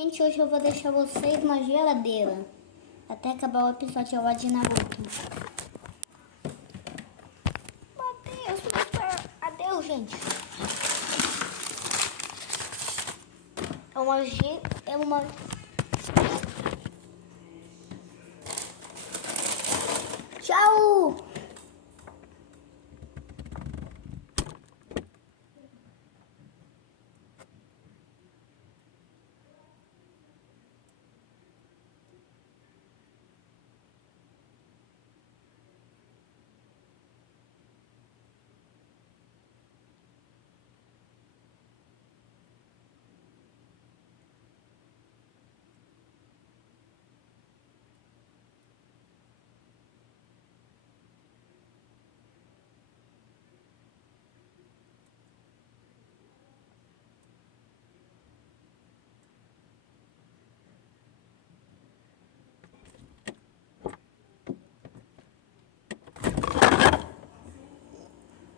Gente, hoje eu vou deixar vocês na geladeira até acabar o episódio. Eu vou de Naruto. Adeus, gente. É uma... Tchau!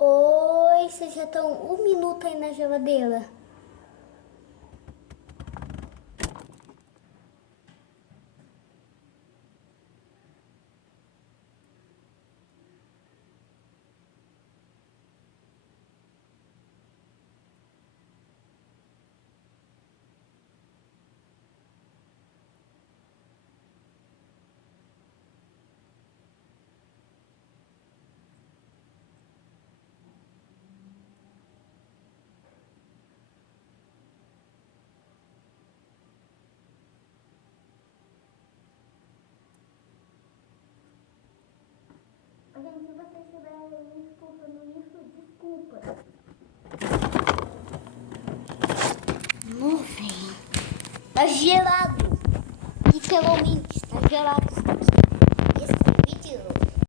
Oi, vocês já estão 1 minuto aí na geladeira. Gente, se vocês estiverem me escutando isso, desculpa. Nuvem. Tá gelado. Literalmente, tá gelado.